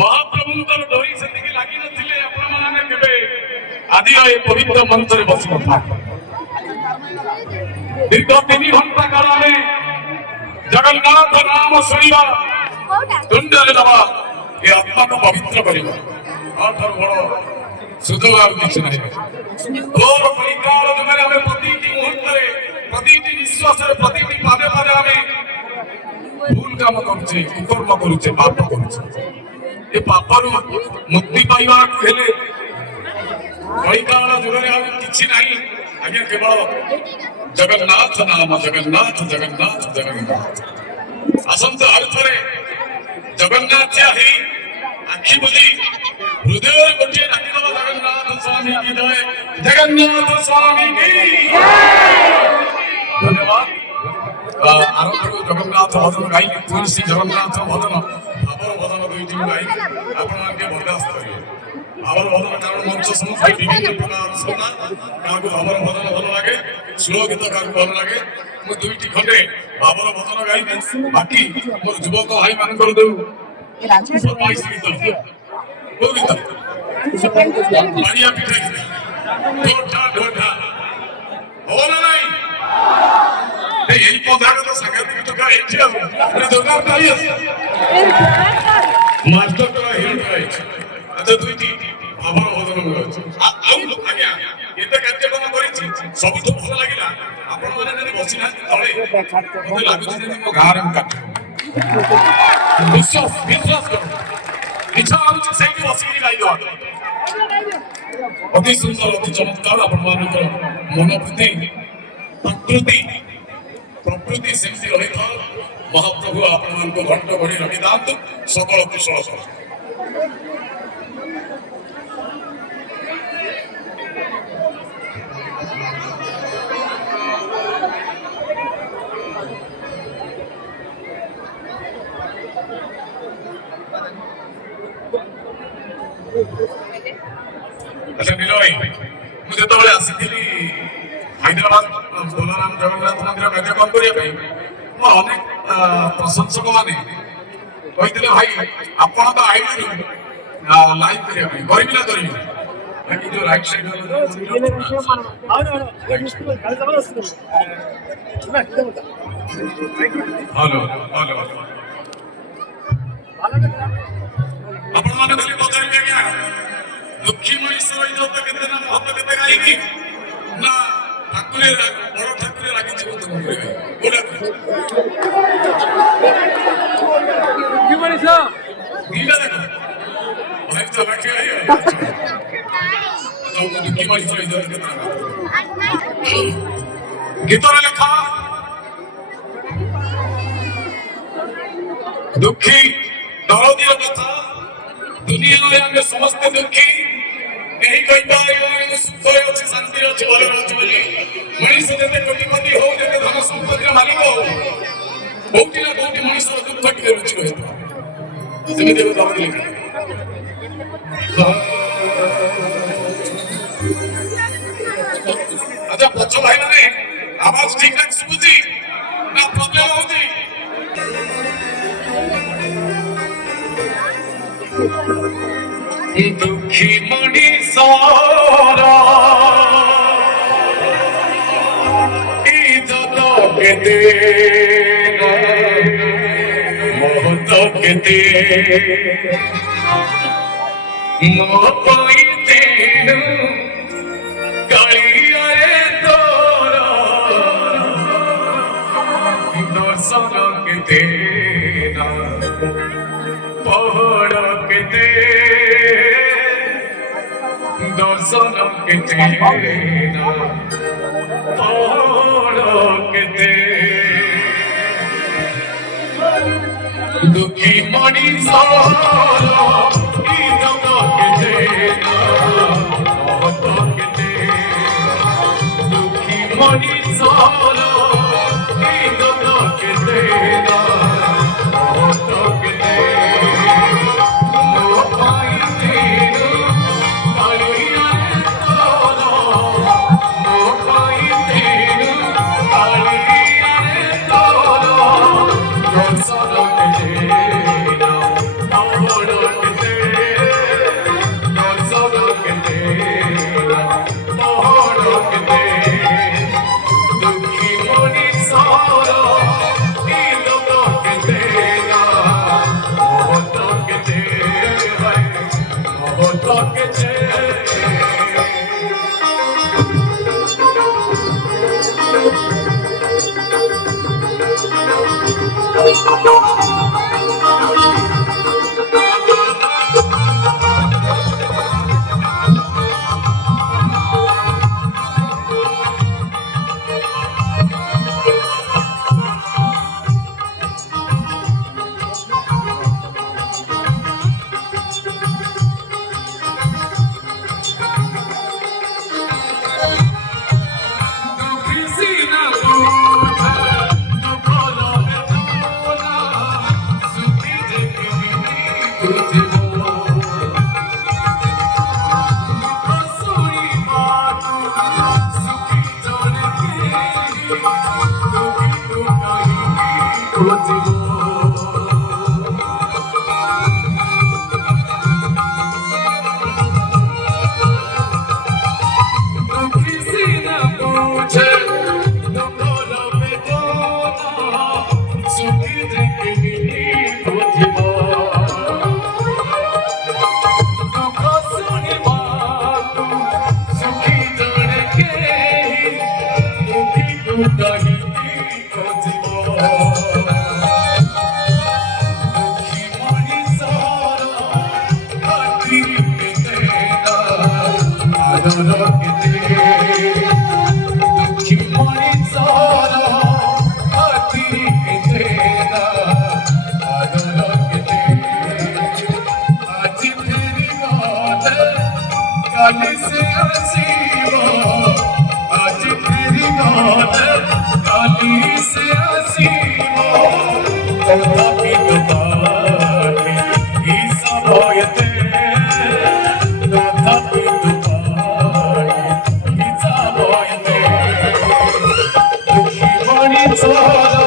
ମହାପ୍ରଭୁଙ୍କର ଡୋରି ସେତିକି ଲାଗିନଥିଲେ ଆପଣମାନେ କେବେ ଆଜିର ଏ ପବିତ୍ର ମଞ୍ଚରେ ବସିନଥାନ୍ତି। ଦୀର୍ଘ 3 ଘଣ୍ଟା କାଳ ଆମେ ଜଗନ୍ନାଥ ନାମ ଶୁଣିବା, ତୁଣ୍ଡରେ ଦେବା, ଏ ଆତ୍ମାକୁ ପବିତ୍ର କରିବା। ତାଠାରୁ ବଡ଼ ସୁଯୋଗ ଆଉ କିଛି ନାହିଁ। ଘୋର କଳିକାଳ ଯୁଗରେ ଆମେ ପ୍ରତିଟି ମୁହୂର୍ତ୍ତରେ, ପ୍ରତିଟି ନିଶ୍ୱାସରେ, ପ୍ରତିଟି ପାଦେ ପାଦେ ଆମେ ଭୁଲ କାମ କରୁଛେ, କୁକର୍ମ କରୁଛେ, ପାପ କରୁଛେ। ଏ ପାପରୁ ମୁକ୍ତି ପାଇବାକୁ ହେଲେ କଳିକାଳ ଯୁଗରେ ଆଉ କିଛି ନାହିଁ ଆଜ୍ଞା, କେବଳ ଜଗନ୍ନାଥ ନାମ, ଜଗନ୍ନାଥ ଜଗନ୍ନାଥ ଜଗନ୍ନାଥ। ଆସନ୍ତୁ ଆଉ ଥରେ ଜଗନ୍ନାଥ ହେଇ ଆଖି ବୁଝି ହୃଦୟରେ ଗୋଟିଏ ଡାକିଦେବା, ଜଗନ୍ନାଥ ସ୍ୱାମୀ କି ଜୟ, ଜଗନ୍ନାଥ ସ୍ୱାମୀ କି ଧନ୍ୟବାଦ। ଆରମ୍ଭରୁ ଜଗନ୍ନାଥ ଭଜନ ଗାଇକି ପୁଣି ଶ୍ରୀ ଜଗନ୍ନାଥ ଭଜନ, ଭାବର ଭଜନ ଦୁଇଟି ଗାଇକି ଆପଣମାନେ ବରଦାସ୍ତ କରିବେ। ଭାବର ଭଜନ କାରଣ ମଞ୍ଚ ସମସ୍ତେ ବିଭିନ୍ନ ପ୍ରକାର ଶୁଣା, କାହାକୁ ଭାବର ଭଜନ ଭଲ ଲାଗେ, ସ୍ଲୋ ଗୀତ କାହାକୁ ଭଲ ଲାଗେ। ମୁଁ ଦୁଇଟି ଖଣ୍ଡେ ଭାବର ଭଜନ ଗାଇବି, ବାକି ମୋର ଯୁବକ ଭାଇ ମାନଙ୍କର ଯୋଉ ଫରମାଇଶ ଗୀତ, କୋଉ ଗୀତ? ବାଡ଼ିଆ ପିଠା ଗୀତ, ଢୋଢା ଢୋଢା ହବ ନା ନାଇଁ? এই পদার্থ সাংঘাতিক টাকা এসে দরকার তাই আছে মাস্টার তো হিরো রয়েছে। আচ্ছা দুইটি ভাবর ভজন রয়েছে। আউ আজ্ঞা এতে কার্যক্রম করেছি, ସବୁଠୁ ଭଲ ଲାଗିଲା ଆପଣମାନେ ଯଦି ବସିନାହାନ୍ତି ତଳେ, ମୋତେ ଲାଗୁଛି ଯେମିତି ମୋ ଗାଁରେ ମୁଁ କାଟି ବିଶ୍ୱାସ କର, ଇଚ୍ଛା ହେଉଛି ସେଇଠି ବସିକି ଗାଇଦେବା। ଅତି ସୁନ୍ଦର, ଅତି ଚମତ୍କାର ଆପଣମାନଙ୍କର ମନୋବୃତ୍ତି, ପ୍ରକୃତି ସେମିତି ରହିଥାଉ। ମହାପ୍ରଭୁ ଆପଣମାନଙ୍କୁ ଘଣ୍ଟ ଘୋଡ଼ି ରଖିଥାନ୍ତୁ, ସକଳ କୁଶଳ କର। আচ্ছা নীল ভাই, ମୁଁ ଯେତେବେଳେ ଆସିଥିଲି ହାଇଦ୍ରାବାଦ ବୋଲାରାମ ଜଗନ୍ନାଥ ମନ୍ଦିର କାର୍ଯ୍ୟକ୍ରମ କରିବା ପାଇଁ, ମୋ ଅନେକ ପ୍ରଶଂସକ ମାନେ କହିଥିଲେ, ଭାଇ ଆପଣ ତ ଆଇଡିରୁ ଲାଇଭ କରିବା ପାଇଁ, କରିବି ନା କରିବି? ଯୋଉ ରାଇଟ ସାଇଡ୍ ହ୍ୟାଲୋ ହ୍ୟାଲୋ ଆପଣ ମାନେ ଖାଲି ପଚାରିବେ ଆଜ୍ଞା, ଦୁଃଖୀ ମଣିଷ ଇଜ୍ଜତ କେତେ ନା ମହତ୍ଵ କେତେ କାହିଁକି ନା ଠାକୁରେ ବଡ ଠାକୁରେ ରାଗିଛି ବୋଧେ ଗୀତରେ ଲେଖା ଦୁଃଖୀ ଦରଦୀୟ କଥା, ଦୁନିଆରେ ଆମେ ସମସ୍ତେ ଦୁଃଖୀ, ଏହି କହିପାରିବା ସୁଖରେ ଅଛି, ଶାନ୍ତିରେ ଅଛି, ଭଲରେ ଅଛି ବୋଲି। ମଣିଷ ଯେତେ କୋଟିପତି ହଉ, ଯେତେ ଧନ ସମ୍ପତ୍ତିର ମାଲିକ ହଉ, କୋଉଠି ନା କୋଉଠି ମଣିଷର ଦୁଃଖ ଟିକେ ରୁଚି ରହିଥିବ। ସେମିତି ଏବେ ଦରଦୀ ଲେଖା। ଆଚ୍ଛା ପଛ ଭାଇ ମାନେ ଆବାଜ ଠିକ ଠାକ ଶୁଭୁଛି ନା ପ୍ରୋବ୍ଲେମ ହଉଛି? ଦୁଃଖୀ ମଣିଷର ଇଜ୍ଜତ କେତେ, ମହତ କେତେ, ମୋ କହିଥିଲୁ କାଳିଆରେ ତୋର ଦର୍ଶନ କେତେ ନା ପହଡ଼ କେତେ, ଦର୍ଶନ କେତେ ନା ପହଡ଼ କେତେ। ଦୁଃଖୀ ମଣିଷର ଇଜ୍ଜତ କେତେ ନା ମହତ କେତେ, ଦୁଃଖୀ ମଣିଷର ଇଜ୍ଜତ କେତେ ନା ମହତ କେତେ, ମୋ ପାଇଥିଲୁ କାଳିଆରେ ତୋର, ମୋ ପାଇଥିଲୁ କାଳିଆରେ ତୋର ଦର୍ଶନ କେତେ ନା ପହଡ଼ କେତେ। दुखी मणि सारा आती तेरा आदर के आज तेरी बात कल से आसीबो आज तेरी बात कल से आसीबो तथापि तुम्हारी ही सबोयते तथापि तुम्हारी ही सबोयते दुखी मणि सारा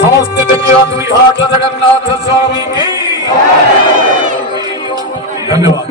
समस्त दुनिया दुई हाथ जगन्नाथ स्वामी की धन्यवाद।